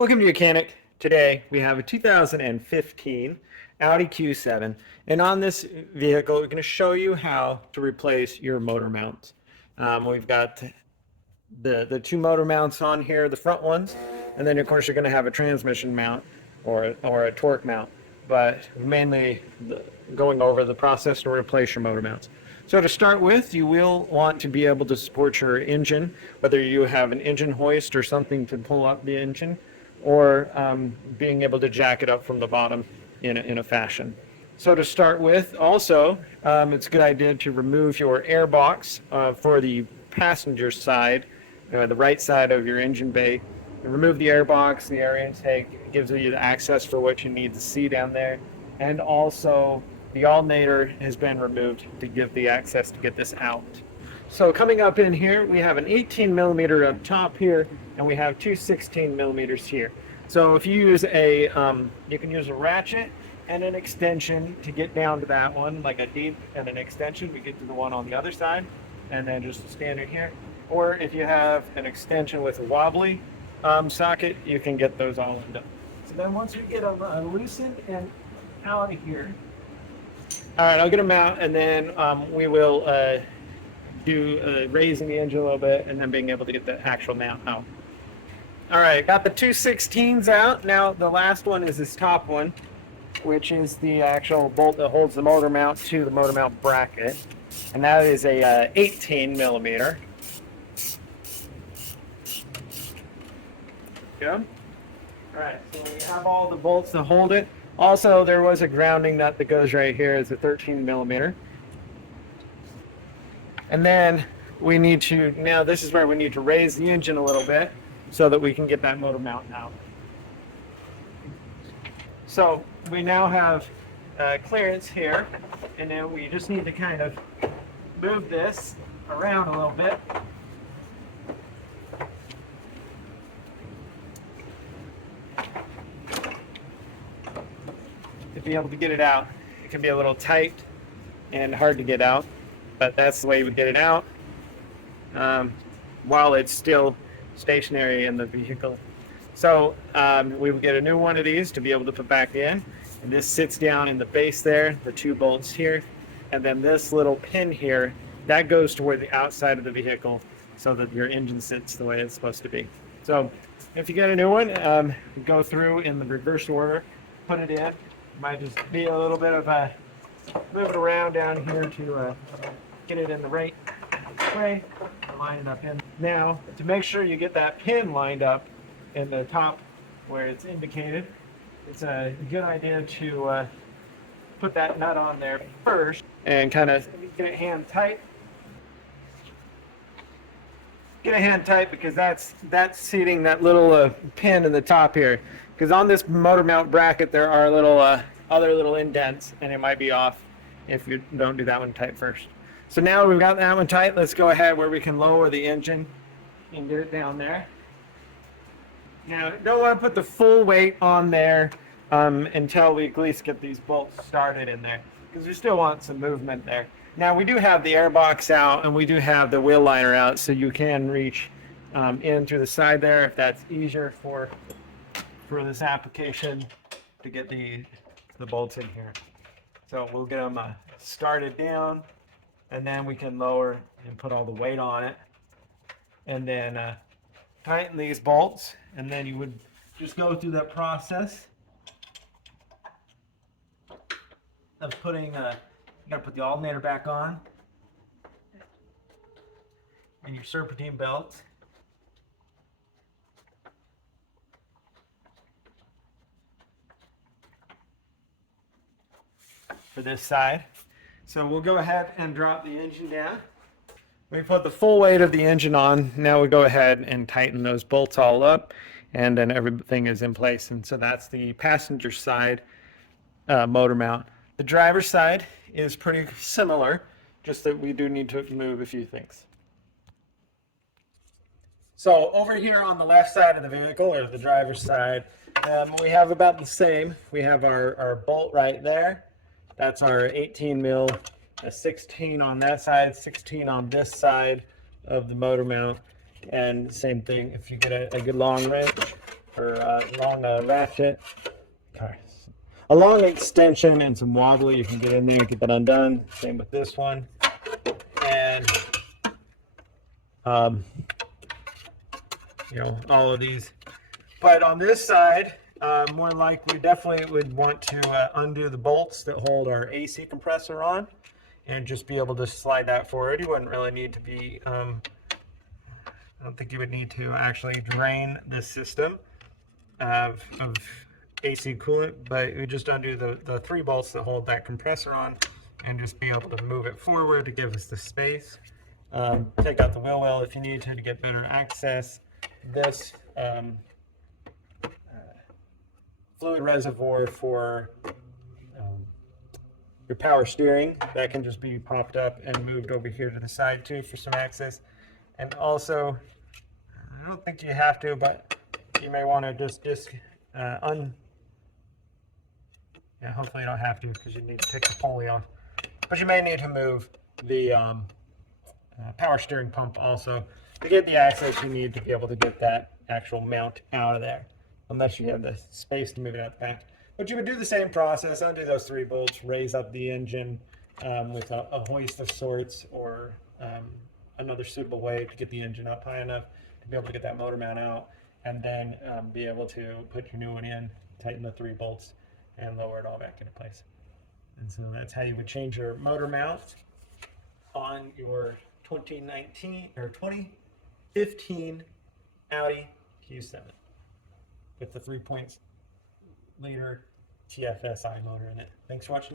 Welcome to Mechanic. Today we have a 2015 Audi Q7, and on this vehicle we're going to show you how to replace your motor mounts. We've got the two motor mounts on here, the front ones, and then of course you're going to have a transmission mount or a torque mount, but mainly going over the process to replace your motor mounts. So to start with, you will want to be able to support your engine, whether you have an engine hoist or something to pull up the engine, or being able to jack it up from the bottom in a fashion. So to start with, also, it's a good idea to remove your air box for the passenger side, the right side of your engine bay. Remove the air box, the air intake, gives you the access for what you need to see down there. And also, the alternator has been removed to give the access to get this out. So coming up in here, we have an 18 millimeter up top here, and we have two 16 millimeters here. So if you use you can use a ratchet and an extension to get down to that one, like a deep and an extension, we get to the one on the other side, and then just a standard here. Or if you have an extension with a wobbly socket, you can get those all undone. So then once you get them loosened and out of here, all right, I'll get them out, and then we will do raising the engine a little bit and then being able to get the actual mount out. All right, got the two 16s out. Now the last one is this top one, which is the actual bolt that holds the motor mount to the motor mount bracket. And that is a 18 millimeter. Good. All right, so we have all the bolts to hold it. Also, there was a grounding nut that goes right here. It's a 13 millimeter. And then we need to, now this is where we need to raise the engine a little bit so that we can get that motor mount out. So we now have clearance here, and then we just need to kind of move this around a little bit. To be able to get it out. It can be a little tight and hard to get out, but that's the way we get it out while it's still stationary in the vehicle. So we will get a new one of these to be able to put back in, and this sits down in the base there, the two bolts here, and then this little pin here, that goes toward the outside of the vehicle so that your engine sits the way it's supposed to be. So if you get a new one, go through in the reverse order, put it in. Might just be a little bit of a move it around down here to get it in the right way, line it up in. Now, to make sure you get that pin lined up in the top where it's indicated, it's a good idea to put that nut on there first and kind of get it hand tight. Get a hand tight because that's seating that little pin in the top here. Because on this motor mount bracket there are little other little indents, and it might be off if you don't do that one tight first. So now we've got that one tight, let's go ahead where we can lower the engine and get it down there. Now don't want to put the full weight on there until we at least get these bolts started in there, because we still want some movement there. Now we do have the air box out, and we do have the wheel liner out, so you can reach in through the side there if that's easier for this application to get the bolts in here. So we'll get them started down, and then we can lower and put all the weight on it, and then tighten these bolts, and then you would just go through that process of putting, you gotta put the alternator back on, and your serpentine belt. For this side. So we'll go ahead and drop the engine down. We put the full weight of the engine on. Now we go ahead and tighten those bolts all up, and then everything is in place. And so that's the passenger side motor mount. The driver's side is pretty similar, just that we do need to move a few things. So over here on the left side of the vehicle, or the driver's side, we have about the same. We have our bolt right there. That's our 18 mil, a 16 on that side, 16 on this side of the motor mount. And same thing, if you get a good long wrench, or long ratchet. Okay. A long extension and some wobbly, you can get in there, get that undone. Same with this one. And you know, all of these. But on this side, more likely, definitely would want to undo the bolts that hold our AC compressor on, and just be able to slide that forward. You wouldn't really need to be, I don't think you would need to actually drain this system of AC coolant, but you just undo the 3 bolts that hold that compressor on, and just be able to move it forward to give us the space. Take out the wheel well if you need to get better access. This fluid reservoir for your power steering, that can just be popped up and moved over here to the side too for some access. And also, I don't think you have to, but you may want to just hopefully you don't have to, because you need to take the pulley off. But you may need to move the power steering pump also to get the access you need to be able to get that actual mount out of there, unless you have the space to move it out the back. But you would do the same process, undo those 3 bolts, raise up the engine with a hoist of sorts, or another suitable way to get the engine up high enough to be able to get that motor mount out, and then be able to put your new one in, tighten the 3 bolts, and lower it all back into place. And so that's how you would change your motor mount on your 2019 or 2015 Audi Q7 with the 3.0-liter TFSI motor in it. Thanks for watching.